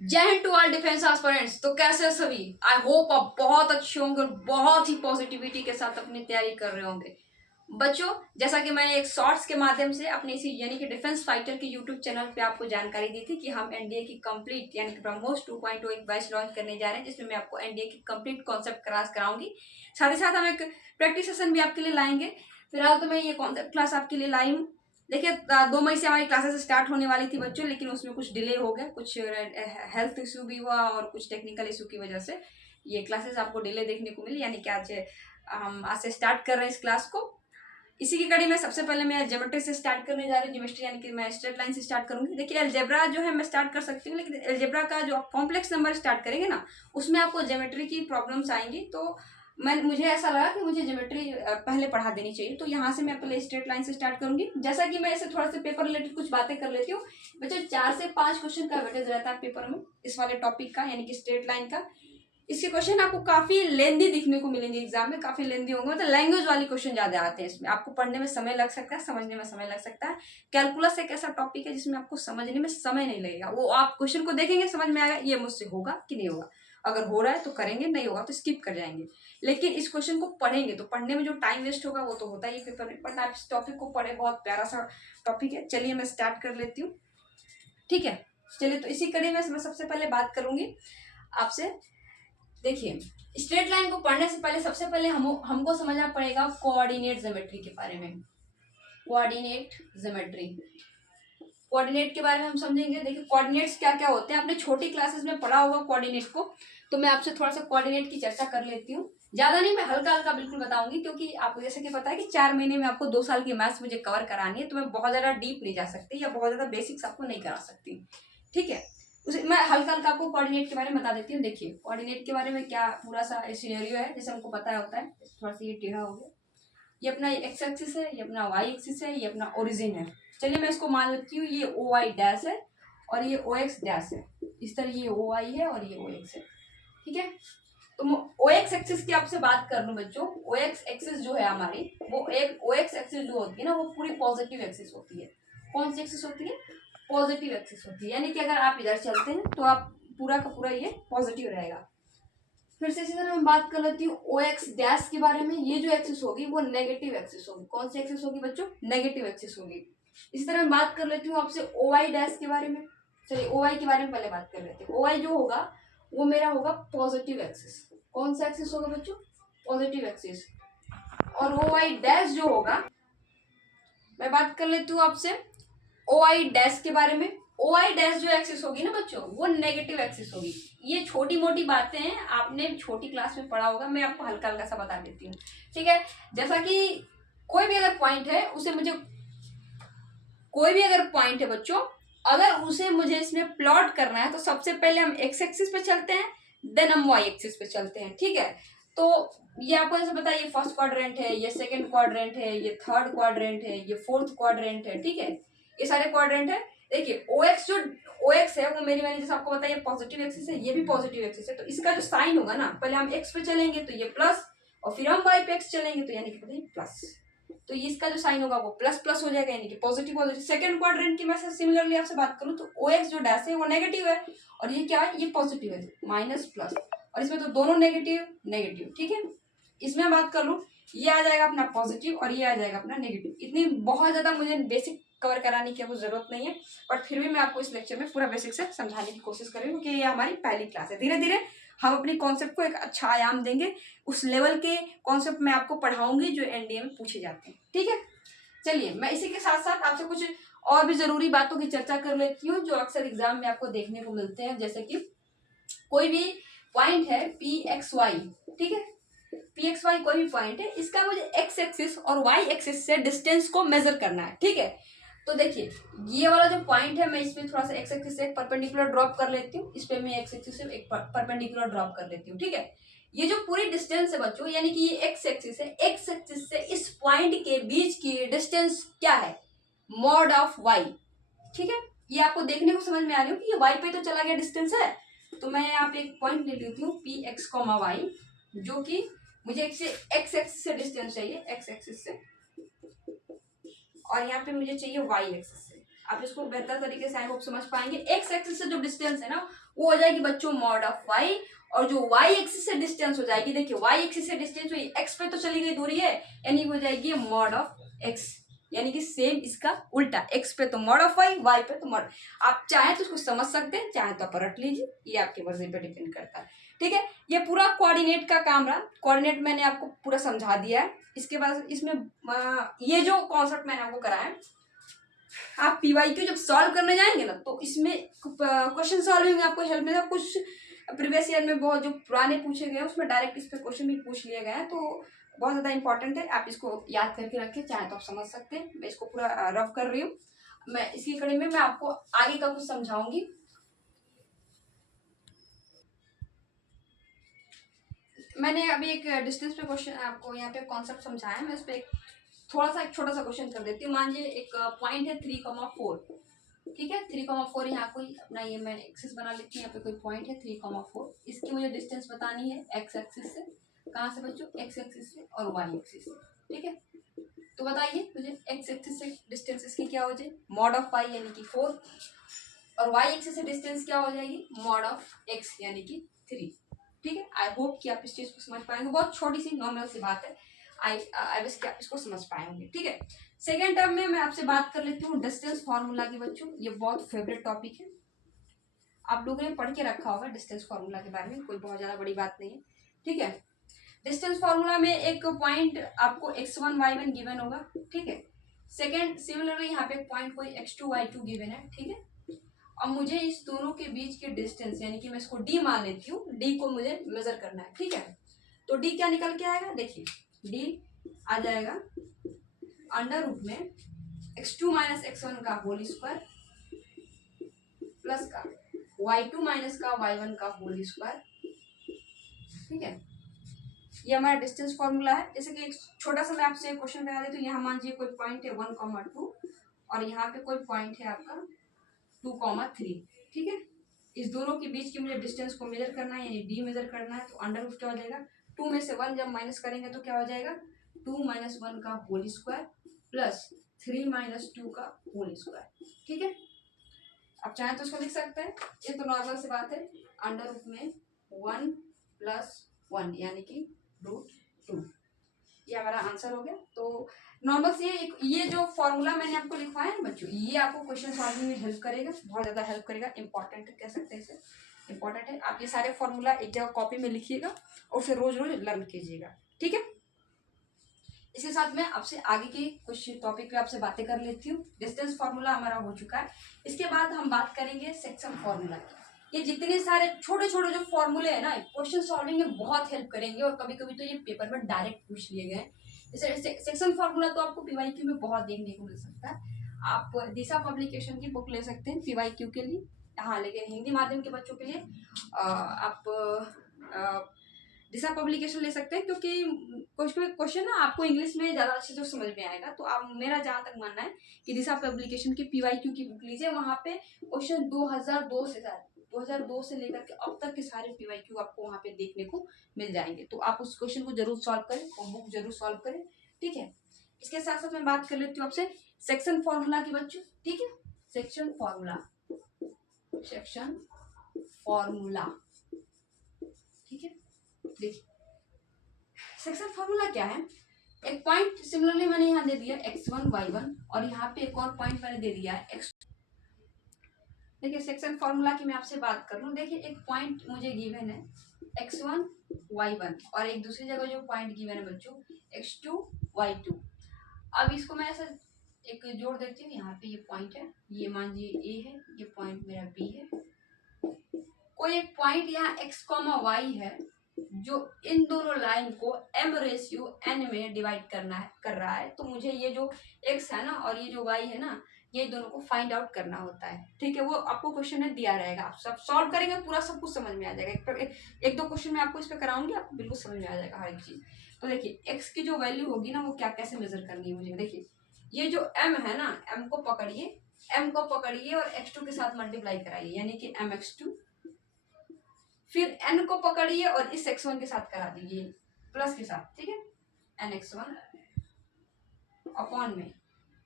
जय हिंद to all defence aspirants. तो कैसे हैं सभी? आई होप आप बहुत अच्छे होंगे और बहुत ही पॉजिटिविटी के साथ अपनी तैयारी कर रहे होंगे। बच्चों, जैसा कि मैंने एक शॉर्ट्स के माध्यम से अपने इसी यानी कि डिफेंस फाइटर के यूट्यूब चैनल पे आपको जानकारी दी थी कि हम एनडीए की कंप्लीट यानी कि ब्रह्मोस 2.0 एक बैच लॉन्च करने जा रहे हैं, जिसमें मैं आपको एनडीए की कंप्लीट कॉन्सेप्ट क्लास कराऊंगी। साथ ही साथ हम एक प्रैक्टिस सेशन भी आपके लिए लाएंगे। फिलहाल तो मैं ये कॉन्सेप्ट क्लास आपके लिए लाई हूँ। देखिए, 2 मई से हमारी क्लासेस स्टार्ट होने वाली थी बच्चों, लेकिन उसमें कुछ डिले हो गया, कुछ हेल्थ इशू भी हुआ और कुछ टेक्निकल इशू की वजह से ये क्लासेस आपको डिले देखने को मिली। यानी कि आज हम आज से स्टार्ट कर रहे हैं इस क्लास को। इसी की कड़ी में सबसे पहले मैं ज्योमेट्री से स्टार्ट करने जा रही हूँ। ज्योमेट्री यानी कि मैं स्ट्रेट लाइन से स्टार्ट करूंगी। देखिए, अलजेब्रा जो है मैं स्टार्ट कर सकती हूँ, लेकिन अलजेब्रा का जो आप कॉम्प्लेक्स नंबर स्टार्ट करेंगे ना, उसमें आपको ज्योमेट्री की प्रॉब्लम्स आएंगी। तो मुझे ऐसा लगा कि मुझे ज्योमेट्री पहले पढ़ा देनी चाहिए। तो यहाँ से मैं पहले स्ट्रेट लाइन से स्टार्ट करूंगी। जैसा कि मैं ऐसे थोड़ा सा पेपर रिलेटेड कुछ बातें कर लेती हूँ। बच्चों, 4 से 5 क्वेश्चन का वेटेज रहता है पेपर में इस वाले टॉपिक का, यानी कि स्ट्रेट लाइन का। इसके क्वेश्चन आपको काफी लेंदी दिखने को मिलेंगे एग्जाम में, काफी लेंदी होंगे, मतलब लैंग्वेज वाली क्वेश्चन ज्यादा आते हैं इसमें। आपको पढ़ने में समय लग सकता है, समझने में समय लग सकता है। कैलकुलस एक ऐसा टॉपिक है जिसमें आपको समझने में समय नहीं लगेगा। वो आप क्वेश्चन को देखेंगे, समझ में आएगा ये मुझसे होगा कि नहीं होगा। अगर हो रहा है तो करेंगे, नहीं होगा तो स्किप कर जाएंगे। लेकिन इस क्वेश्चन को पढ़ेंगे तो पढ़ने में जो टाइम वेस्ट होगा वो तो होता ही पेपर में, बट आप इस टॉपिक को पढ़े। बहुत प्यारा सा टॉपिक है। चलिए मैं स्टार्ट कर लेती हूँ, ठीक है। चलिए, तो इसी कड़ी में मैं सबसे पहले बात करूंगी आपसे। देखिए, स्ट्रेट लाइन को पढ़ने से पहले सबसे पहले हमको समझना पड़ेगा कोऑर्डिनेट ज्योमेट्री के बारे में। कोऑर्डिनेट ज्योमेट्री, कोऑर्डिनेट के बारे में हम समझेंगे। देखिए, कोऑर्डिनेट्स क्या क्या होते हैं, आपने छोटी क्लासेस में पढ़ा होगा कोऑर्डिनेट को। तो मैं आपसे थोड़ा सा कोऑर्डिनेट की चर्चा कर लेती हूँ। ज्यादा नहीं, मैं हल्का हल्का बिल्कुल बताऊंगी, क्योंकि आपको जैसे कि पता है कि 4 महीने में आपको 2 साल की मैथ्स मुझे कवर करानी है। तो मैं बहुत ज्यादा डीप नहीं जा सकती या बहुत ज्यादा बेसिक्स आपको नहीं करा सकती, ठीक है। उसे मैं हल्का हल्का आपको कोऑर्डिनेट के बारे में बता देती हूँ। देखिए, कोऑर्डिनेट के बारे में क्या पूरा सा सिनेरियो है, जैसे हमको पता होता है। थोड़ा सा ये टेढ़ा हो गया। ये अपना एक्स एक्सिस है, ये अपना वाई एक्सिस है, ये अपना ओरिजिन है। चलिए मैं इसको मान लेती हूँ ये ओ वाई डैश है और ये ओ एक्स डैश है। इस तरह ये ओ वाई है और ये ओ एक्स है, ठीक है। तो ओ एक्स एक्सिस की आपसे बात कर लूँ बच्चों, ओ एक्स एक्सिस जो है हमारी, वो एक ओ एक्स एक्सिस जो होती है ना, वो पूरी पॉजिटिव एक्सिस होती है। कौन सी एक्सिस होती है? पॉजिटिव एक्सिस होती है। यानी कि अगर आप इधर चलते हैं तो आप पूरा का पूरा ये पॉजिटिव रहेगा। फिर से इसी तरह मैं बात कर लेती हूँ ओ एक्स डैश के बारे में। ये जो एक्सिस होगी वो नेगेटिव एक्सिस होगी। कौन सी एक्सिस होगी बच्चों? नेगेटिव एक्सिस होगी। इसी तरह मैं बात कर लेती हूँ आपसे ओ वाई डैश के बारे में। चलिए, ओ वाई के बारे में पहले बात कर लेते हैं। ओ वाई जो होगा वो मेरा होगा पॉजिटिव एक्सिस। कौन सा एक्सिस होगा बच्चों? Positive axis. और ओ वाई डैश जो होगा, मैं बात कर लेती हूँ आपसे ओ आई डैश के बारे में। ओ आई डैश जो एक्सिस होगी ना बच्चों, वो नेगेटिव एक्सिस होगी। ये छोटी मोटी बातें हैं, आपने छोटी क्लास में पढ़ा होगा, मैं आपको हल्का हल्का सा बता देती हूँ, ठीक है। जैसा कि कोई भी अगर पॉइंट है उसे मुझे, कोई भी अगर पॉइंट है बच्चों, अगर उसे मुझे इसमें प्लॉट करना है तो सबसे पहले हम एक्स एक्सिस पे चलते हैं, देन हम वाई एक्सिस पे चलते हैं, ठीक है। तो ये आपको जैसे पता है, ये फर्स्ट क्वाड्रेंट है, ये सेकंड क्वाड्रेंट है, ये थर्ड क्वाड्रेंट है, ये फोर्थ क्वाड्रेंट है, ठीक है। ये सारे क्वाड्रेंट है। देखिए, ओ एक्स जो ओ एक्स है वो मेरी मैंने जैसे आपको बताया पॉजिटिव एक्सिस है, ये भी पॉजिटिव एक्सिस है। तो इसका जो साइन होगा ना, पहले हम एक्स पे चलेंगे तो ये प्लस, और फिर हम वाई पे एक्स चलेंगे तो यानी कि प्लस। तो ये इसका जो साइन होगा वो प्लस प्लस हो जाएगा, यानी कि पॉजिटिव पॉजिटिव। सेकंड क्वाड्रेंट की मैं सिमिलरली आपसे बात करूं तो ओ एक्स जो डैश है वो नेगेटिव है और ये क्या है? ये पॉजिटिव है, माइनस प्लस। और इसमें तो दोनों नेगेटिव नेगेटिव, ठीक है। इसमें मैं बात कर लूं, ये आ जाएगा अपना पॉजिटिव और ये आ जाएगा अपना नेगेटिव। इतनी बहुत ज्यादा मुझे बेसिक कवर कराने की आपको जरूरत नहीं है, बट फिर भी मैं आपको इस लेक्चर में पूरा बेसिक से समझाने की कोशिश कर रही हूँ, क्योंकि ये हमारी पहली क्लास है। धीरे धीरे हम अपनी कॉन्सेप्ट को एक अच्छा आयाम देंगे। उस लेवल के कॉन्सेप्ट मैं आपको पढ़ाऊंगी जो एनडीए में पूछे जाते हैं, ठीक है। चलिए, मैं इसी के साथ साथ आपसे कुछ और भी जरूरी बातों की चर्चा कर लेती हूँ जो अक्सर एग्जाम में आपको देखने को मिलते हैं। जैसे कि कोई भी पॉइंट है पी एक्स वाई, ठीक है। पी एक्स वाई कोई भी पॉइंट है, इसका मुझे एक्स एक्सिस और वाई एक्सिस से डिस्टेंस को मेजर करना है, ठीक है। तो देखिए, ये वाला जो पॉइंट है, मैं इसमें थोड़ा सा एक्स एक्सिस से एक परपेंडिकुलर ड्रॉप कर लेती हूँ, इस पे मैं एक्स एक्सिस से एक परपेंडिकुलर ड्रॉप कर लेती हूँ, ठीक है। ये जो पूरी डिस्टेंस है बच्चों, यानी कि ये एक्स एक्सिस है, एक्स एक्सिस से इस पॉइंट के बीच की डिस्टेंस क्या है? मॉड ऑफ वाई, ठीक है। ये आपको देखने को समझ में आ रही हो कि ये वाई पे तो चला गया डिस्टेंस है। तो मैं यहाँ पे एक पॉइंट ले लेती हूँ पी एक्स कॉमा वाई, जो कि मुझे एक्स एक्सिस से डिस्टेंस चाहिए, एक्स एक्सिस से, और यहाँ पे मुझे चाहिए वाई एक्सिस से। आप इसको बेहतर तरीके से आई होप समझ पाएंगे। एक्स एक्सिस से जो डिस्टेंस है ना वो हो जाएगी बच्चों मॉड ऑफ वाई, और जो वाई एक्सिस से डिस्टेंस हो जाएगी, देखिए वाई एक्सिस से डिस्टेंस हुई एक्स पे तो चली गई दूरी है, यानी हो जाएगी मॉड ऑफ एक्स, यानी कि सेम इसका उल्टा, एक्स पे तो मॉड ऑफ वाई, वाई पे तो मॉड। आप चाहे तो उसको समझ सकते हैं, चाहे तो आप रट लीजिए, ये आपके मर्जी पे डिपेंड करता है। ठीक है, ये पूरा कोऑर्डिनेट का काम रहा, कोऑर्डिनेट मैंने आपको पूरा समझा दिया है। इसके बाद इसमें ये जो कॉन्सेप्ट मैंने आपको कराया है, आप पीवाईक्यू जब सॉल्व करने जाएंगे ना तो इसमें क्वेश्चन सॉल्विंग आपको हेल्प मिलेगा। कुछ प्रीवियस ईयर में बहुत जो पुराने पूछे गए उसमें डायरेक्ट इस पे क्वेश्चन भी पूछ लिए गए हैं, तो बहुत ज़्यादा इंपॉर्टेंट है, आप इसको याद करके रखें, चाहे तो आप समझ सकते हैं। मैं इसको पूरा रफ कर रही हूँ, मैं इसकी कड़ी में मैं आपको आगे का कुछ समझाऊंगी। मैंने अभी एक डिस्टेंस पे क्वेश्चन आपको यहाँ पे कॉन्सेप्ट समझाया, मैं इस पर थोड़ा सा एक छोटा सा क्वेश्चन कर देती हूँ। मान लीजिए एक पॉइंट है 3,4, ठीक है, 3,4 यहाँ कोई अपना ये मैंने एक्सिस बना लेती हूँ, यहाँ पे कोई पॉइंट है 3,4, इसकी मुझे डिस्टेंस बतानी है एक्स एक्सिस से, कहाँ से बच्चों, एक्स एक्सिस से और वाई एक्सिस से। ठीक है, तो बताइए मुझे एक्स एक्सिस से डिस्टेंस इसकी क्या हो जाए, मॉड ऑफ वाई यानी कि 4, और वाई एक्सिस से डिस्टेंस क्या हो जाएगी, मॉड ऑफ एक्स यानी कि 3। ठीक है, आई होप कि आप इस चीज को समझ पाएंगे, बहुत छोटी सी नॉर्मल सी बात है, आई विश कि आप इसको समझ पाएंगे। ठीक है, सेकेंड टर्म में मैं आपसे बात कर लेती हूँ डिस्टेंस फॉर्मूला की। बच्चों ये बहुत फेवरेट टॉपिक है, आप लोगों ने पढ़ के रखा होगा डिस्टेंस फॉर्मूला के बारे में, कोई बहुत ज्यादा बड़ी बात नहीं है। ठीक है, डिस्टेंस फॉर्मूला में एक पॉइंट आपको x1 y1 गिवन होगा। ठीक है, सेकेंड सिमिलरली यहाँ पे एक पॉइंट कोई x2 y2 गिवन है। ठीक है, अब मुझे इस दोनों के बीच के डिस्टेंस यानी कि मैं इसको d मान लेती हूँ, d को मुझे मेजर करना है। ठीक है, तो d क्या निकल के आएगा, देखिए d आ जाएगा अंडर रूट में x2 माइनस x1 का होल स्क्वायर प्लस का y2 माइनस का y1 का होल स्क्वायर। ठीक है, ये हमारा डिस्टेंस फॉर्मूला है। जैसे कि एक छोटा सा मैं आपसे क्वेश्चन करा देती हूँ, यहाँ मान लीजिए कोई पॉइंट है 1,2 और यहाँ पे कोई पॉइंट है आपका 2,3। ठीक है, इस दोनों के बीच की मुझे डिस्टेंस को मेजर करना है, यानी डी मेजर करना है, तो अंडर रूट क्या हो जाएगा, 2 में से 1 जब माइनस करेंगे तो क्या हो जाएगा, 2 माइनस 1 का होल स्क्वायर प्लस 3 माइनस 2 का होल स्क्वायर। ठीक है, आप चाहें तो उसको लिख सकते हैं, ये तो नॉर्मल सी बात है, अंडर रूट में 1 प्लस 1 यानी कि √2, ये हमारा आंसर हो गया। तो नॉर्मल से ये जो फॉर्मूला मैंने आपको लिखवाया है बच्चों, ये आपको क्वेश्चन सॉल्विंग में हेल्प करेगा, बहुत ज़्यादा हेल्प करेगा, इंपॉर्टेंट कह सकते हैं इसे, इंपॉर्टेंट है। आप ये सारे फॉर्मूला एक जगह कॉपी में लिखिएगा और उसे रोज रोज लर्न कीजिएगा। ठीक है, इसके साथ मैं आपसे आगे के कुछ टॉपिक पे आपसे बातें कर लेती हूँ। डिस्टेंस फार्मूला हमारा हो चुका है, इसके बाद हम बात करेंगे सेक्शन फार्मूला की। ये जितने सारे छोटे छोटे जो फॉर्मूले हैं ना, क्वेश्चन सॉल्विंग में बहुत हेल्प करेंगे, और कभी कभी तो ये पेपर में डायरेक्ट पूछ लिए गए। जैसे सेक्शन फार्मूला तो आपको पीवाईक्यू में बहुत देखने को मिल सकता है, आप दिशा पब्लिकेशन की बुक ले सकते हैं पीवाईक्यू के लिए। हाँ, लेकिन हिंदी माध्यम के बच्चों के लिए आप दिशा पब्लिकेशन ले सकते हैं, क्योंकि कुछ क्वेश्चन ना आपको इंग्लिश में ज़्यादा अच्छे से समझ में आएगा। तो आप, मेरा जहाँ तक मानना है कि दिशा पब्लिकेशन की पीवाईक्यू की बुक लीजिए, वहाँ पे क्वेश्चन 2002 से लेकर के अब तक के सारे पीवाईक्यू आपको वहाँ पे देखने को मिल जाएंगे। तो आप उस क्वेश्चन को जरूर सॉल्व करें और बुक जरूर सॉल्व करें। ठीक है, इसके साथ साथ मैं बात कर लेती हूँ आपसे सेक्शन फॉर्मूला की बच्चों। ठीक है, सेक्शन फॉर्मूला, सेक्शन फॉर्मूला। ठीक है, देखिए सेक्शन फॉर्मूला क्या है, एक पॉइंट सिमिलरली मैंने यहाँ दे दिया x1 y1, और यहाँ पे एक और पॉइंट मैंने दे दिया है x। देखिए सेक्शन फॉर्मूला की मैं आपसे बात कर लूँ, देखिए एक पॉइंट मुझे गिवन है x1 y1, और एक दूसरी जगह जो पॉइंट गिवन है बच्चों x2 y2। अब इसको मैं ऐसा एक जोड़ देती हूँ, यहाँ पे ये पॉइंट है, ये मान लीजिए a है, ये पॉइंट मेरा b है, कोई एक पॉइंट यहाँ x, y है जो इन दोनों लाइन को m/n में डिवाइड कर रहा है। तो मुझे ये जो x है ना और ये जो y है ना, ये दोनों को फाइंड आउट करना होता है। ठीक है, वो आपको क्वेश्चन में दिया रहेगा, आप सब सॉल्व करेंगे, पूरा सब कुछ समझ में आ जाएगा। एक दो क्वेश्चन में आपको इस पर कराऊंगी, आपको बिल्कुल समझ में आ जाएगा हर एक चीज। तो देखिए x की जो वैल्यू होगी ना, वो क्या कैसे मेजर करनी है मुझे, देखिए ये जो m है ना, m को पकड़िए और x2 के साथ मल्टीप्लाई कराइए, यानी कि mx2, फिर n को पकड़िए और इस x1 के साथ करा दीजिए प्लस के साथ। ठीक है, nx1 अपॉन में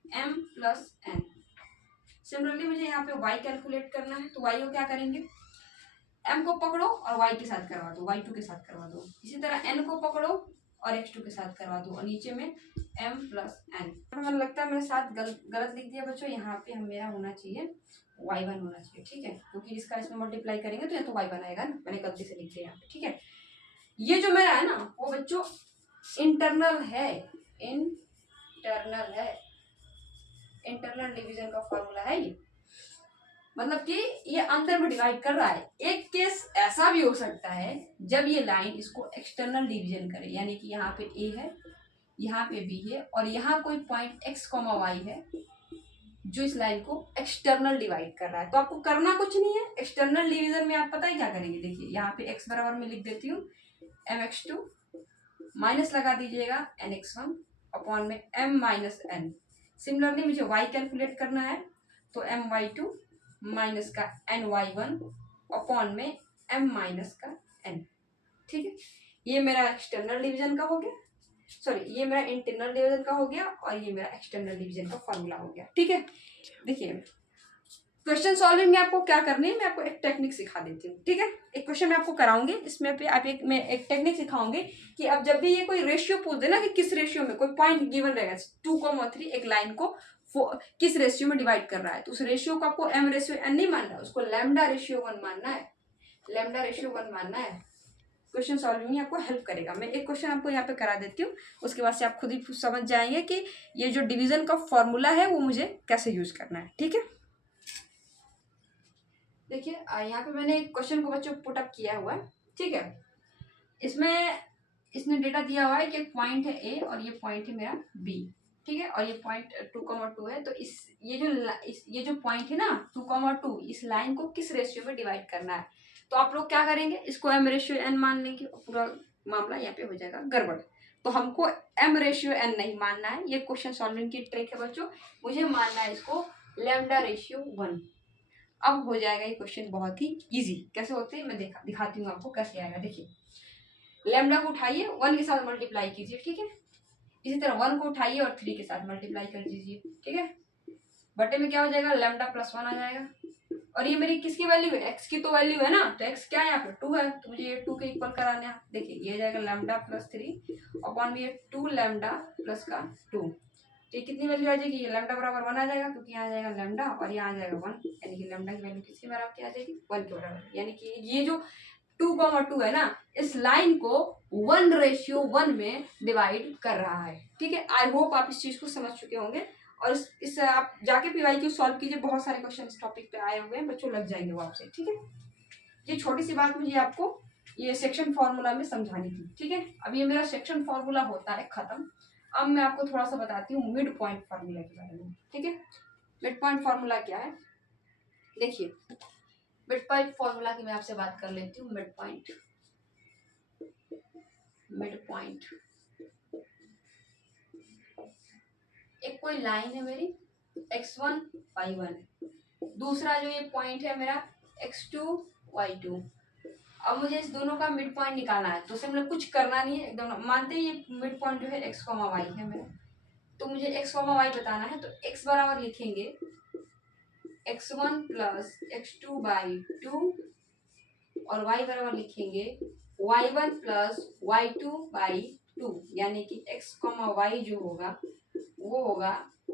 m प्लस n, सिमिलरली मुझे यहाँ पे y कैलकुलेट करना है, तो y को क्या करेंगे, m को पकड़ो और y के साथ करवा दो, y2 के साथ करवा दो। इसी तरह n को पकड़ो और x2 के साथ करवा दो, और नीचे में m प्लस n। मुझे लगता है मेरे साथ गलत लिख दिया बच्चों, यहाँ पे हम मेरा होना चाहिए y1 होना चाहिए, ठीक है, क्योंकि इसका इसमें मल्टीप्लाई करेंगे तो ये तो y1 आएगा ना, मैंने गलती से लिख दिया यहाँ पे, ठीक है। ये जो मेरा है ना वो बच्चों इंटरनल है, इंटरनल डिवीजन का फॉर्मूला है ये, मतलब कि ये अंदर में डिवाइड कर रहा है। एक केस ऐसा भी हो सकता है जब ये लाइन इसको एक्सटर्नल डिवीजन करे, यानी कि यहाँ पे a है, यहाँ पे b है, और यहाँ कोई पॉइंट x, y है जो इस लाइन को एक्सटर्नल डिवाइड कर रहा है। तो आपको करना कुछ नहीं है, एक्सटर्नल डिवीजन में आप पता है क्या करेंगे, देखिए यहाँ पे x बराबर में लिख देती हूँ mx2, माइनस लगा दीजिएगा nx1 अपॉन में m माइनस n। सिमिलरली मुझे y कैलकुलेट करना है, तो my2 माइनस का ny1 अपॉन में m माइनस का n, ठीक है। ये मेरा एक्सटर्नल डिवीजन का हो गया, सॉरी ये मेरा इंटरनल डिवीजन का हो गया, और ये मेरा एक्सटर्नल डिवीजन का फॉर्मूला हो गया, ठीक है। देखिए क्वेश्चन सॉल्विंग में आपको क्या करनी है, मैं आपको एक टेक्निक सिखा देती हूँ, ठीक है। एक क्वेश्चन मैं आपको कराऊंगी, इसमें पे आप मैं एक टेक्निक सिखाऊंगी कि अब जब भी ये कोई रेशियो पूछ दे ना कि किस रेशियो में कोई पॉइंट गिवन रहेगा 2,3 एक लाइन को किस रेशियो में डिवाइड कर रहा है, तो उस रेशियो को आपको m रेशियो n नहीं मानना है, उसको लैम्डा रेशियो 1 मानना है, लैम्डा रेशियो 1 मानना है। क्वेश्चन सॉल्विंग में आपको हेल्प करेगा। मैं एक क्वेश्चन आपको यहाँ पे करा देती हूँ, उसके बाद से आप खुद ही समझ जाएंगे कि ये जो डिवीजन का फॉर्मूला है वो मुझे कैसे यूज करना है, ठीक है। देखिए यहाँ पे मैंने एक क्वेश्चन को बच्चों पुटअप किया हुआ है, ठीक है। इसमें इसने डेटा दिया हुआ है कि एक पॉइंट है ए और ये पॉइंट है मेरा बी, ठीक है, और ये पॉइंट 2,2 है। तो ये जो पॉइंट है ना 2,2, इस लाइन को किस रेशियो में डिवाइड करना है, तो आप लोग क्या करेंगे, इसको m रेशियो n मान लेंगे, पूरा मामला यहाँ पे हो जाएगा गड़बड़। तो हमको m रेशियो n नहीं मानना है, ये क्वेश्चन सॉल्विंग की ट्रिक है बच्चों, मुझे मानना है इसको लैम्डा रेशियो 1। अब हो जाएगा ये क्वेश्चन बहुत ही इजी। कैसे होते हैं मैं दिखाती हूँ आपको कैसे आएगा। देखिए लैम्डा को उठाइए 1 के साथ मल्टीप्लाई कीजिए, ठीक है। इसी तरह 1 को उठाइए और 3 के साथ मल्टीप्लाई कर दीजिए, ठीक है। बटे में क्या हो जाएगा, लैम्डा प्लस 1 आ जाएगा। और ये मेरी किसकी वैल्यू है, x की तो वैल्यू है ना, तो x क्या है यहाँ पे 2 है, तो मुझे ये 2 के इक्वल कराना है। देखिए ये जाएगा लैम्डा प्लस 3 अपॉन में ये 2 लैम्डा प्लस का 2, तो ये कितनी वैल्यू आ जाएगी, ये लैम्डा बराबर 1 आ जाएगा, क्योंकि यहाँ आ जाएगा लैम्डा और यहाँ आ जाएगा 1, यानी कि लैम्डा की वैल्यू किसके बराबर क्या आ जाएगी, 1 के बराबर। यानी कि ये जो 2,2 है ना, इस लाइन को 1:1 में डिवाइड कर रहा है, ठीक है। आई होप आप इस चीज को समझ चुके होंगे, और इस आप जाके PYQ सॉल्व कीजिए, बहुत सारे क्वेश्चन इस टॉपिक पे आए हुए हैं बच्चों, लग जाएंगे वो आपसे, ठीक है। ये छोटी सी बात मुझे आपको ये सेक्शन फॉर्मूला में समझानी थी, ठीक है। अब ये मेरा सेक्शन फॉर्मूला होता है खत्म। अब मैं आपको थोड़ा सा बताती हूँ मिड पॉइंट फार्मूला के बारे में, ठीक है। मिड पॉइंट फार्मूला क्या है, देखिए मिड पॉइंट फार्मूला की मैं आपसे बात कर लेती हूँ। मिड पॉइंट एक कोई लाइन है मेरी x1 y1 है, दूसरा जो ये पॉइंट है मेरा x2 y2। अब मुझे इस दोनों का मिड पॉइंट निकालना है, तो सिर्फ कुछ करना नहीं है, एकदम मानते हैं ये मिड पॉइंट जो है x, y है मेरा, तो मुझे x, y बताना है। तो x बराबर लिखेंगे x1 प्लस x2/2 और y बराबर लिखेंगे y1 प्लस y2/2, यानी कि x, y जो होगा वो होगा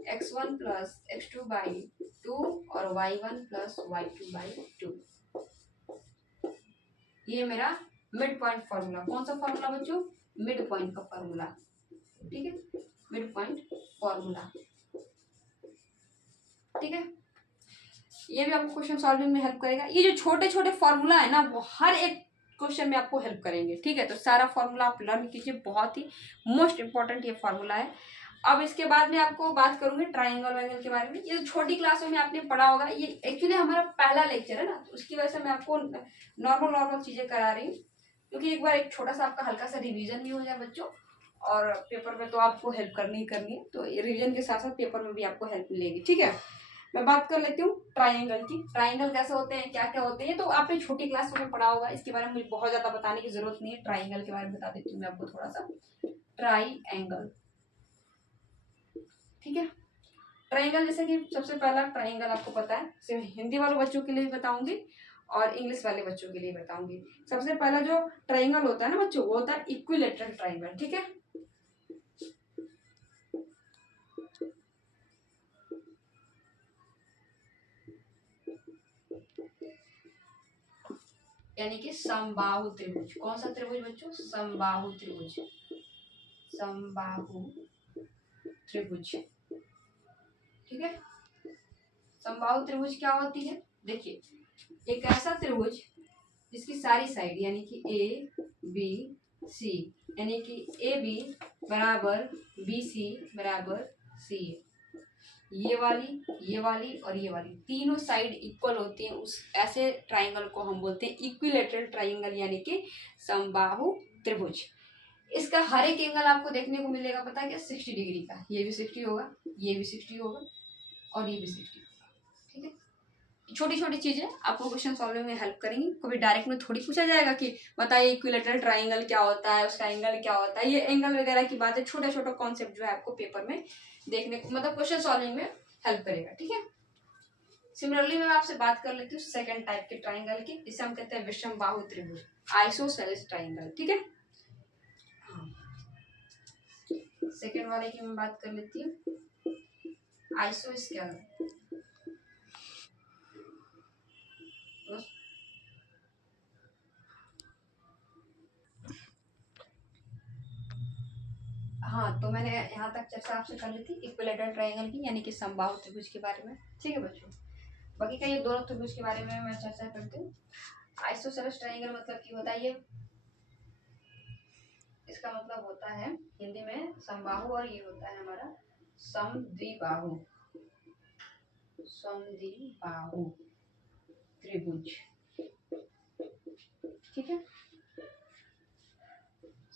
x1 प्लस x2/2 और y1 प्लस y2/2। ये मेरा मिड पॉइंट फार्मूला, कौन सा फार्मूला बच्चों, मिड पॉइंट का फार्मूला, ठीक है, मिड पॉइंट फार्मूला, ठीक है। ये भी आपको क्वेश्चन सॉल्विंग में हेल्प करेगा। ये जो छोटे छोटे फार्मूला है ना वो हर एक क्वेश्चन में आपको हेल्प करेंगे, ठीक है। तो सारा फार्मूला आप लर्न कीजिए, बहुत ही मोस्ट इंपॉर्टेंट ये फार्मूला है। अब इसके बाद में आपको बात करूंगी ट्राइंगल वाइंगल के बारे में। ये छोटी क्लासों में आपने पढ़ा होगा, ये एक्चुअली हमारा पहला लेक्चर है ना, तो उसकी वजह से मैं आपको नॉर्मल चीजें करा रही हूँ, क्योंकि एक बार एक छोटा सा आपका हल्का सा रिवीजन भी हो जाए बच्चों, और पेपर में तो आपको हेल्प करनी ही करनी है, तो रिवीजन के साथ साथ पेपर में भी आपको हेल्प मिलेगी, ठीक है। मैं बात कर लेती हूँ ट्राइंगल की। ट्राइंगल कैसे होते हैं, क्या क्या होते हैं, तो आपने छोटी क्लास में पढ़ा होगा, इसके बारे में मुझे बहुत ज्यादा बताने की जरूरत नहीं है। ट्राइंगल के बारे में बता देती हूँ मैं आपको थोड़ा सा। ट्राइंगल, ठीक है, ट्राइंगल, जैसे कि सबसे पहला ट्राइंगल आपको पता है, सिर्फ हिंदी वाले बच्चों के लिए भी बताऊंगी और इंग्लिश वाले बच्चों के लिए बताऊंगी। सबसे पहला जो ट्राइंगल होता है ना बच्चों, वो होता है इक्विलेटरल ट्राइंगल, ठीक है। यानी कि समबाहु त्रिभुज। कौन सा त्रिभुज बच्चों? समबाहु त्रिभुज। समबाहु त्रिभुज, ठीक है। समबाहु त्रिभुज क्या होती है? देखिए, एक ऐसा त्रिभुज जिसकी सारी साइड यानी कि ए बी सी, यानी कि ए बी बराबर बी सी बराबर सी, ये वाली और ये वाली तीनों साइड इक्वल होती हैं, उस ऐसे ट्राइंगल को हम बोलते हैं इक्विलेटरल ट्राइंगल, यानी कि समबाहु त्रिभुज। इसका हर एक एंगल आपको देखने को मिलेगा, पता है क्या? 60 डिग्री का। ये भी 60 होगा, ये भी 60 होगा और ये भी 60 होगा, ठीक है। छोटी छोटी चीजें आपको क्वेश्चन सॉल्विंग में हेल्प करेंगी। कभी डायरेक्ट में थोड़ी पूछा जाएगा कि बताइए इक्विलेटरल ट्राइंगल क्या होता है, उसका एंगल क्या होता है। ये एंगल वगैरह की बात है, छोटा छोटा कॉन्सेप्ट जो है आपको पेपर में देखने को, मतलब क्वेश्चन सॉल्विंग में हेल्प करेगा, ठीक है। सिमिलरली मैं आपसे बात कर लेती हूँ सेकंड टाइप के ट्राइंगल की, जिसे हम कहते हैं विषमबाहु त्रिभुज, आइसोसेलेस ट्राइंगल, ठीक है। सेकंड वाले की मैं बात कर लेती हूँ, आइसोस्केल। हाँ, तो मैंने यहाँ तक चर्चा आपसे कर ली थी इक्विलेटरल ट्राइंगल की, यानी कि समबाहु त्रिभुज के बारे में, ठीक है बच्चों। बाकी का ये दोनों त्रिभुज के बारे में मैं चर्चा करती हूँ। आइसोसेलेस ट्राइंगल मतलब की होता है ये, इसका मतलब होता है हिंदी में समबाहु, और ये होता है हमारा समद्विबाहु, समद्विबाहु त्रिभुज, ठीक है।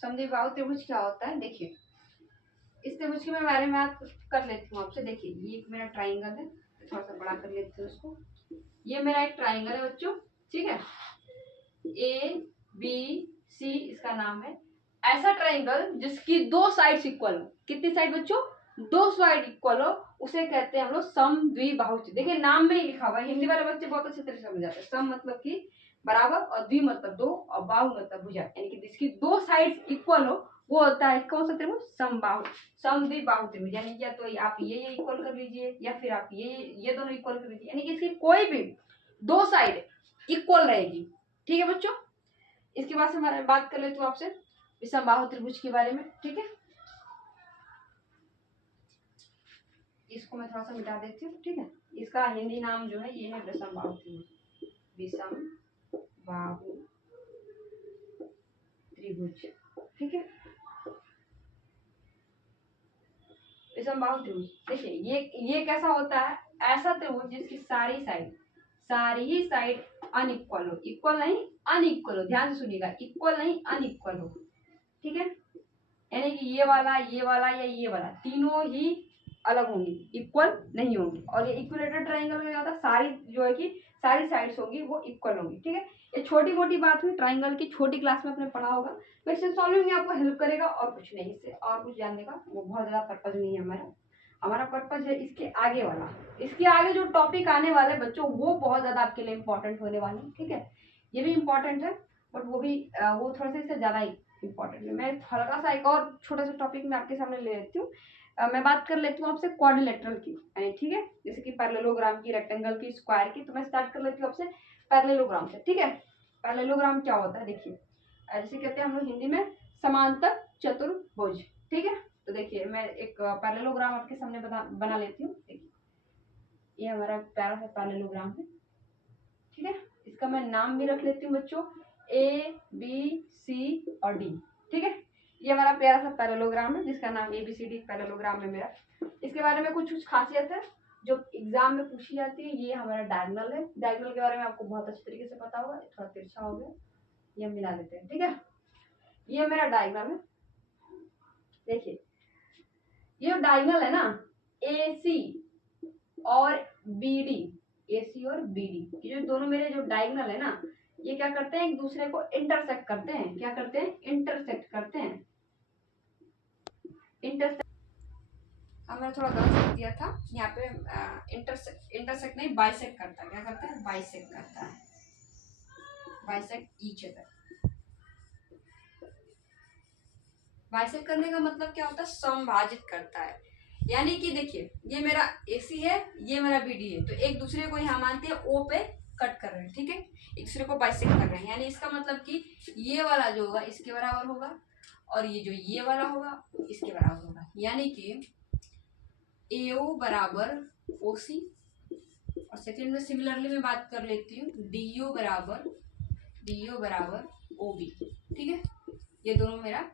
समद्विबाहु त्रिभुज क्या होता है? देखिए, इस त्रिभुज के मैं बारे में बात कर लेती हूँ आपसे। देखिए, ये एक मेरा ट्राइंगल है, थोड़ा सा बड़ा कर लेती हूँ उसको। ये मेरा एक ट्राइंगल है बच्चों, ठीक है। ए बी सी इसका नाम है। ऐसा ट्राइंगल जिसकी दो साइड्स इक्वल हो। कितनी साइड बच्चों? दो साइड इक्वल हो, उसे कहते हैं हम लोग समद्विबाहु। देखिए, नाम में ही लिखा हुआ है, हिंदी वाले बच्चे बहुत अच्छे तरह से समझ जाते हैं। सम मतलब कि बराबर, और द्वि मतलब दो, और बाहु मतलब भुजा, यानी कि जिसकी दो साइड्स इक्वल हो वो होता है कौन सा त्रिभुज? समबाहु, समद्विबाहु त्रिभुज। यानी या तो आप ये इक्वल कर लीजिए, या फिर आप ये दोनों इक्वल कर लीजिए, यानी कि इसकी कोई भी दो साइड इक्वल रहेगी, ठीक है बच्चों। इसके बाद से मैं बात कर लेती हूँ आपसे समबाहु त्रिभुज के बारे में, ठीक है। इसको मैं थोड़ा सा मिटा देती हूँ, ठीक है। इसका हिंदी नाम जो है ये है विषमबाहु त्रिभुज, विषमबाहु त्रिभुज, ठीक है। विषमबाहु त्रिभुज, देखिए ये कैसा होता है? ऐसा त्रिभुज जिसकी सारी ही साइड अनइक्वल हो, इक्वल नहीं अनइक्वल हो, ध्यान से सुनिएगा, इक्वल नहीं अनइक्वल हो, ठीक है। यानी कि ये वाला या ये वाला तीनों ही अलग होंगी, इक्वल नहीं होंगी। और ये इक्विलेटरल ट्राइंगल में क्या होता है? सारी जो है कि सारी साइड्स होंगी वो इक्वल होंगी, ठीक है। ये छोटी मोटी बात हुई ट्राइंगल की, छोटी क्लास में आपने पढ़ा होगा। क्वेश्चन सॉल्विंग में आपको हेल्प करेगा और कुछ नहीं, इससे और कुछ जानने का वो बहुत ज्यादा पर्पज नहीं है हमारा। हमारा पर्पज है इसके आगे वाला, इसके आगे जो टॉपिक आने वाले बच्चों वो बहुत ज्यादा आपके लिए इंपॉर्टेंट होने वाले, ठीक है। ये भी इंपॉर्टेंट है, बट वो भी वो थोड़ा सा इससे ज्यादा इंपॉर्टेंट है। मैं हल्का सा एक और छोटा सा टॉपिक मैं आपके सामने ले लेती हूँ। मैं बात कर लेती हूँ आपसे क्वाड्रिलेटरल की, ठीक है। जैसे कि पैरेललोग्राम की, रेक्टेंगल की, स्क्वायर की। तो मैं स्टार्ट कर लेती हूँ आपसे पैरेललोग्राम से, ठीक है। पैरेललोग्राम क्या होता है? देखिए, जैसे कहते हैं हम लोग हिंदी में समांतर चतुर्भुज, ठीक है। तो देखिए, मैं एक पैरेललोग्राम आपके सामने बना लेती हूँ। देखिए, ये हमारा प्यारा सा पैरेललोग्राम है, ठीक है। इसका मैं नाम भी रख लेती हूँ बच्चों, ए बी सी और डी, ठीक है। ये हमारा प्यारा सा पैरेललोग्राम है जिसका नाम ABCD पैरेललोग्राम है मेरा। इसके बारे में कुछ कुछ खासियत है जो एग्जाम में पूछी जाती है। ये हमारा डायगोनल है, डायगोनल के बारे में आपको बहुत अच्छे तरीके से पता होगा। थोड़ा तिरछा हो गया, ये हम मिला देते हैं, ठीक है। ये मेरा डायगोनल है। देखिए, ये डायगोनल है ना, AC और BD, AC और BD, ये जो दोनों मेरे जो डायगोनल है ना, ये क्या करते हैं? एक दूसरे को इंटरसेक्ट करते हैं। क्या करते हैं? इंटरसेक्ट करते हैं। इंटरसेक्ट हाँ मैंने थोड़ा गलत लिख दिया था यहाँ पे। इंटरसेक्ट नहीं, बाइसेक्ट करता है। क्या करता है? बाइसेक्ट करता है, बाइसेक्ट ईच अदर। बाइसेक्ट करने का मतलब क्या होता है? समभाजित करता है। यानी कि देखिए ये मेरा AC है, ये मेरा BD है, तो एक दूसरे को यहाँ मानते हैं O पे कट कर रहे हैं, ठीक है, एक दूसरे को बाइसेक्ट कर रहे हैं। यानी इसका मतलब कि ये वाला जो होगा इसके बराबर होगा, और ये जो ये वाला होगा इसके बराबर होगा। यानी कि AO बराबर OC, और सेकंड में सिमिलरली मैं बात कर लेती हूँ, DO बराबर OB, ठीक है, ये दोनों मेरा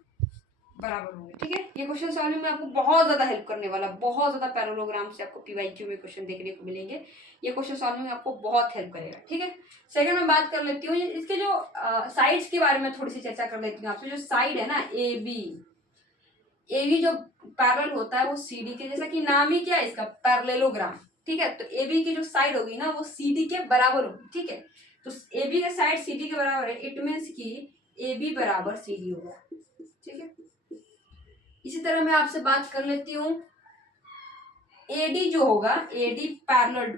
बराबर होंगे, ठीक है। ये क्वेश्चन सॉल्विंग में आपको बहुत ज्यादा हेल्प करने वाला, बहुत ज्यादा पैरेललोग्राम से आपको PYQ में क्वेश्चन देखने को मिलेंगे। ये क्वेश्चन सॉल्विंग में आपको बहुत हेल्प करेगा, ठीक है। सेकंड में बात कर लेती हूँ इसके जो साइड्स के बारे में थोड़ी सी चर्चा कर लेती हूँ आपसे। जो साइड है ना AB जो पैरेलल होता है वो CD के, जैसा कि नाम ही क्या है इसका, पैरेललोग्राम, ठीक है। तो AB की जो साइड होगी ना वो CD के बराबर होगी, ठीक है। तो AB का साइड CD के बराबर है, इट मीन्स कि AB बराबर CD होगा, ठीक है। इसी तरह मैं आपसे बात कर लेती हूँ AD जो होगा, AD parallel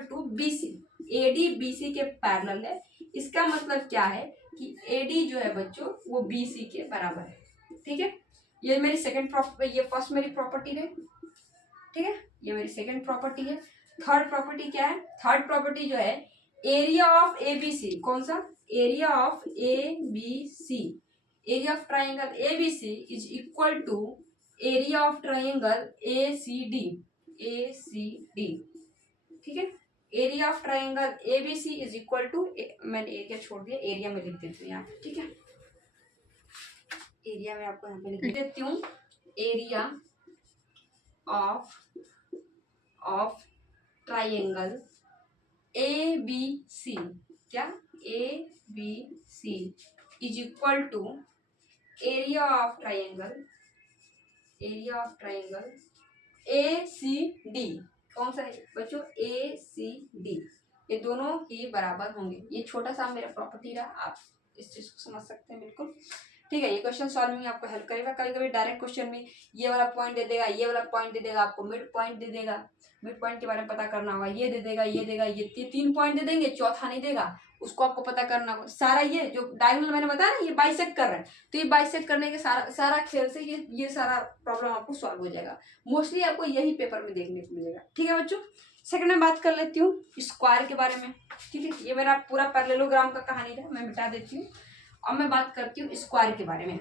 to BC, AD BC के पैरेलल है। इसका मतलब क्या है कि AD जो है बच्चों वो BC के बराबर है, ठीक है। ये मेरी ये फर्स्ट मेरी प्रॉपर्टी है, ठीक है, ये मेरी सेकंड प्रॉपर्टी है। थर्ड प्रॉपर्टी क्या है? थर्ड प्रॉपर्टी जो है एरिया ऑफ ABC, कौन सा? Area of ABC, area of triangle ABC is equal to area of triangle ACD, ठीक है। Area of triangle ABC is equal to, मैंने एरिया छोड़ दिया, एरिया में लिख देती हूँ यहाँ पे, ठीक है। एरिया में आपको यहाँ पे लिख देती हूँ, एरिया ऑफ ट्राइंगल ABC, क्या? ABC is equal to area of triangle ACD, कौन सा है बच्चों? ACD, ये दोनों ही बराबर होंगे। ये छोटा सा मेरा प्रॉपर्टी रहा, आप इस चीज को समझ सकते हैं बिल्कुल, ठीक है। ये क्वेश्चन सॉल्विंग में आपको हेल्प करेगा। कभी कभी डायरेक्ट क्वेश्चन में ये वाला पॉइंट दे देगा, ये वाला पॉइंट दे देगा, आपको मिड पॉइंट दे देगा, मिड पॉइंट के बारे में पता करना होगा, ये दे देगा, ये देगा, ये 3 पॉइंट दे देंगे, चौथा नहीं देगा, उसको आपको पता करना होगा। सारा ये जो डायगोनल मैंने बताया ना, ये बाइसेक्ट कर रहे हैं, तो ये बाइसेक्ट करने के सारा खेल से ये सारा प्रॉब्लम आपको सॉल्व हो जाएगा। मोस्टली आपको यही पेपर में देखने को मिलेगा, ठीक है बच्चों। सेकंड में बात कर लेती हूँ स्क्वायर के बारे में, ठीक है। ये मेरा पूरा पैरेललोग्राम का कहानी था, मैं मिटा देती हूँ। अब मैं बात करती हूँ स्क्वायर के बारे में,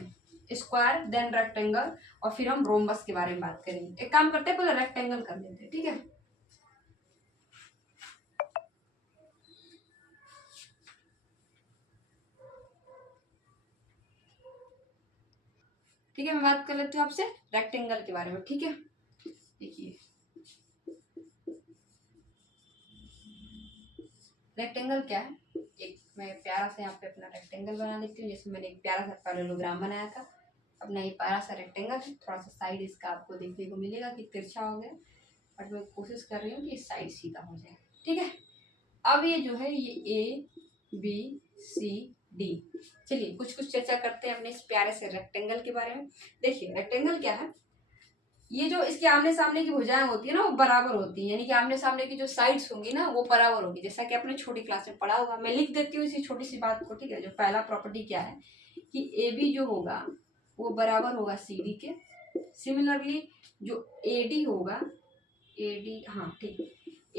स्क्वायर देन रेक्टेंगल, और फिर हम रोम्बस के बारे में बात करेंगे। एक काम करते हैं, पहले रेक्टेंगल कर लेते हैं, ठीक है। ठीक है, मैं बात कर लेती हूँ आपसे रेक्टेंगल के बारे में, ठीक है। देखिए रेक्टेंगल क्या है, एक मैं प्यारा सा यहाँ पे अपना रेक्टेंगल बना लेती हूँ। जैसे मैंने एक प्यारा सा पैरेललोग्राम बनाया था, अपना ये प्यारा सा रेक्टेंगल है। थोड़ा सा साइड इसका आपको देखने को मिलेगा कि तिरछा हो गया, बट मैं कोशिश कर रही हूँ कि इस साइड सीधा हो जाए, ठीक है। अब ये जो है ये ABCD, चलिए कुछ चर्चा करते हैं अपने इस प्यारे से रेक्टेंगल के बारे में। देखिए रेक्टेंगल क्या है, ये जो इसके आमने सामने की भुजाएं होती है ना वो बराबर होती है, यानी कि आमने सामने की जो साइड्स होंगी ना वो बराबर होगी, जैसा कि आपने छोटी क्लास में पढ़ा होगा। मैं लिख देती हूँ इसी छोटी सी बात को, ठीक है। जो पहला प्रॉपर्टी क्या है कि AB जो होगा वो बराबर होगा CD के। सिमिलरली जो AD होगा, हाँ ठीक है,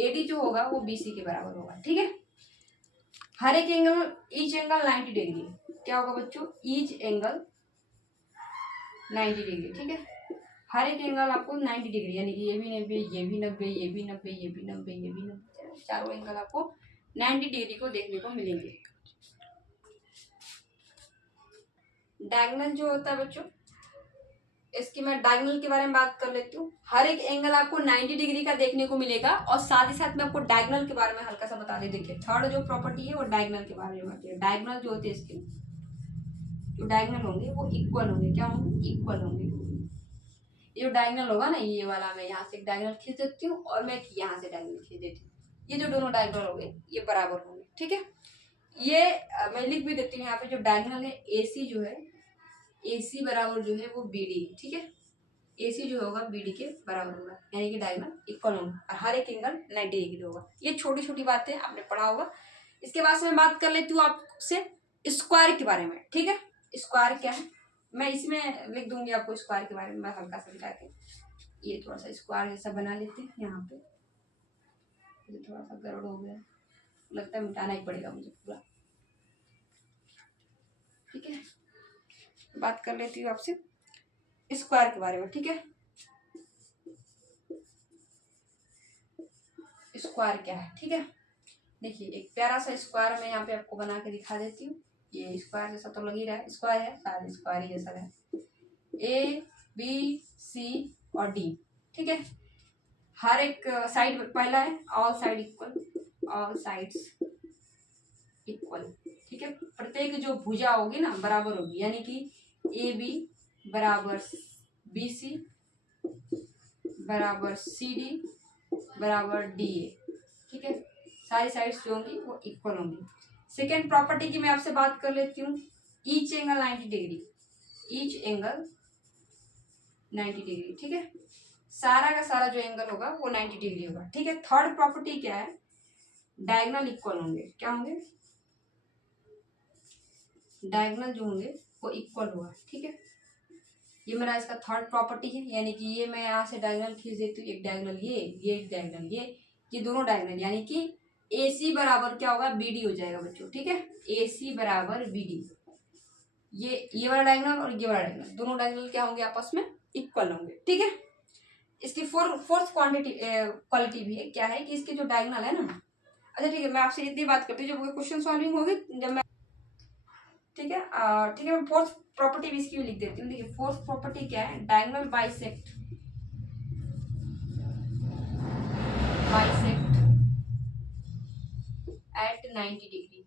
AD जो होगा वो BC के बराबर होगा, ठीक है। हर एक एंगल, ईच एंगल 90 डिग्री, क्या होगा बच्चों? ईच एंगल 90 डिग्री, ठीक है। हर एक एंगल आपको 90 डिग्री, यानी कि ये भी 90, ये भी 90, ये भी 90, ये भी 90, ये भी 90, चारों एंगल आपको 90 डिग्री को देखने को मिलेंगे। डायगोनल जो होता है बच्चों, इसकी मैं डायगोनल के बारे में बात कर लेती हूँ। हर एक एंगल आपको 90 डिग्री का देखने को मिलेगा, और साथ ही साथ में आपको डायगोनल के बारे में हल्का सा बता दें। देखिए थर्ड जो प्रॉपर्टी है वो डायगोनल के बारे में होती है। डायगोनल जो होते हैं इसके जो डायगोनल होंगे वो इक्वल होंगे, क्या होंगे? इक्वल होंगे। ये जो डायगोनल होगा ना, ये वाला मैं यहाँ से एक डायगोनल खींच देती हूँ और मैं यहाँ से डायगोनल खींच देती हूँ, ये जो दोनों डायगोनल हो गए ये बराबर होंगे, ठीक है। ये मैं लिख भी देती हूँ यहाँ पे, जो डायगोनल है AC जो है, AC बराबर जो है वो BD है, ठीक है। AC जो होगा BD के बराबर होगा, यानी कि डायगोनल इक्वल होगा और हर एक एंगल 90 डिग्री होगा। ये छोटी छोटी बातें आपने पढ़ा होगा। इसके बाद से मैं बात कर लेती हूँ आपसे स्क्वायर के बारे में, ठीक है। स्क्वायर क्या है मैं इसमें लिख दूंगी आपको स्क्वायर के बारे में, मैं हल्का सा लिखा के। ये थोड़ा सा स्क्वायर जैसा बना लेते हैं यहाँ पे, ये थोड़ा सा गड़बड़ हो गया, लगता है मिटाना ही पड़ेगा मुझे पूरा, ठीक है। बात कर लेती हूँ आपसे स्क्वायर के बारे में, ठीक है। स्क्वायर क्या है, ठीक है। देखिए एक प्यारा सा स्क्वायर मैं यहाँ पे आपको बना के दिखा देती हूँ। ये स्क्वायर जैसा तो लग ही रहा है, स्क्वायर है, शायद स्क्वायर ही जैसा है। A B C और D, ठीक है। हर एक साइड पहला है all side equal, all sides equal, ठीक है। प्रत्येक जो भुजा होगी ना बराबर होगी, यानी कि AB बराबर BC बराबर CD बराबर DA, ठीक है। सारी साइड्स जो होंगी वो इक्वल होंगी। सेकेंड प्रॉपर्टी की मैं आपसे बात कर लेती हूँ, each angle 90 degree, each angle 90 degree, ठीक है। सारा का सारा जो एंगल होगा वो 90 डिग्री होगा, ठीक है। थर्ड प्रॉपर्टी क्या है, डायगोनल इक्वल होंगे, क्या होंगे, डायगोनल जो होंगे वो इक्वल होगा, ठीक है। ये मेरा इसका थर्ड प्रॉपर्टी है, यानी कि ये मैं यहाँ से डायगोनल खींच देती हूँ, एक डायगोनल ये एक डायगोनल ये दोनों डायगोनल, यानी कि AC बराबर क्या होगा BD हो जाएगा बच्चों, ठीक है। AC बराबर BD, ये वाला डायगोनल और ये वाला डायगोनल, दोनों डायगोनल क्या होंगे आपस में इक्वल होंगे, ठीक है। इसकी फोर्थ क्वालिटी भी है, क्या है कि इसके जो डायगोनल है ना, अच्छा ठीक है, मैं आपसे इतनी बात करती हूँ जब क्वेश्चन सॉल्विंग होगी जब मैं, ठीक है। ठीक है, मैं फोर्थ प्रॉपर्टी भी इसकी भी लिख देती हूँ। देखिए फोर्थ प्रॉपर्टी क्या है, डायगोनल बाइसेक्ट एट 90 डिग्री।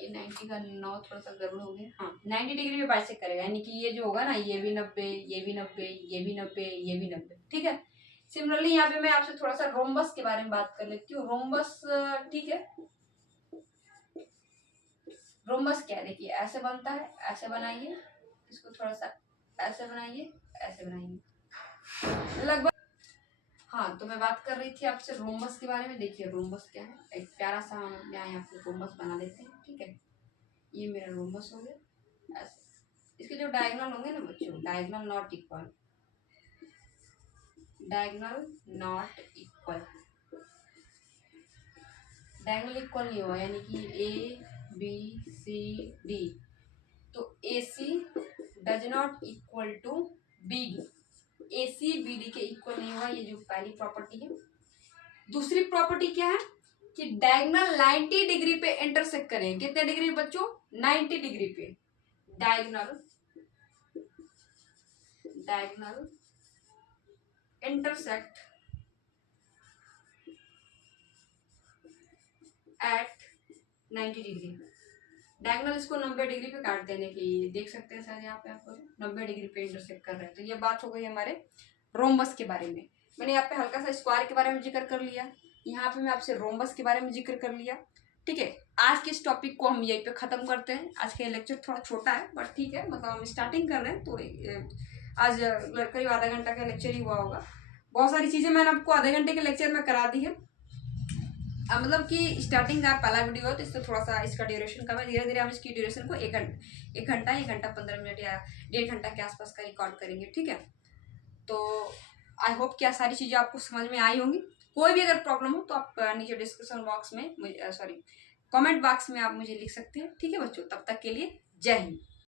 ये 90 का 9 थोड़ा सा गड़बड़ हो गया, हाँ 90 डिग्री में बाइसेक्ट करेगा, यानी कि ये जो होगा ना ये भी 90, ये भी 90, ये भी 90, ये भी 90, ठीक है। सिमिलरली यहाँ पे मैं आपसे थोड़ा सा रोम्बस के बारे में बात कर लेती हूँ। रोम्बस, ठीक है, रोम्बस क्या है, देखिए ऐसे बनता है, ऐसे बनाइए, इसको थोड़ा सा ऐसे बनाइए, ऐसे बनाइए लगभग। हाँ तो मैं बात कर रही थी आपसे रोम्बस के बारे में। देखिए रोम्बस क्या है, एक प्यारा सा हम यहाँ पे रोम्बस बना लेते हैं, ठीक है। ये मेरा रोम्बस हो गया ऐसे। इसके जो डायगोनल होंगे ना बच्चों, diagonal not equal, diagonal not equal, diagonal equal नहीं हुआ, यानी कि ABCD, तो AC does not equal to BD, AC BD के इक्वल नहीं हुआ, ये जो पहली प्रॉपर्टी है। दूसरी प्रॉपर्टी क्या है कि डायगोनल 90 डिग्री पे इंटरसेक्ट करें, कितने डिग्री बच्चों, 90 डिग्री पे, diagonal intersect at 90 degree. Diagonal इसको 90 डिग्री पे काट देने की, देख सकते हैं सर यहाँ पे आपको 90 डिग्री पे इंटरसेक्ट कर रहे हैं। तो ये बात हो गई हमारे रोम्बस के बारे में। मैंने यहाँ पे हल्का सा स्क्वायर के बारे में जिक्र कर लिया, यहाँ पे मैं आपसे रोम्बस के बारे में जिक्र कर लिया, ठीक है। आज के इस टॉपिक को हम यहीं पे खत्म करते हैं। आज का लेक्चर थोड़ा छोटा है बट ठीक है, मतलब हम स्टार्टिंग कर रहे हैं तो आज करीब आधा घंटा का लेक्चर ही हुआ होगा। बहुत सारी चीज़ें मैंने आपको आधे घंटे के लेक्चर में करा दी है। मतलब कि स्टार्टिंग का पहला वीडियो है तो इससे थोड़ा सा इसका ड्यूरेशन कम है। धीरे धीरे हम इसकी ड्यूरेशन को एक घंटा 15 मिनट या 1.5 घंटा के आसपास का रिकॉर्ड करेंगे, ठीक है। तो आई होप क्या सारी चीज़ें आपको समझ में आई होंगी। कोई भी अगर प्रॉब्लम हो तो आप नीचे डिस्क्रिप्शन बॉक्स में कमेंट बॉक्स में आप मुझे लिख सकते हैं, ठीक है बच्चों। तब तक के लिए जय हिंद।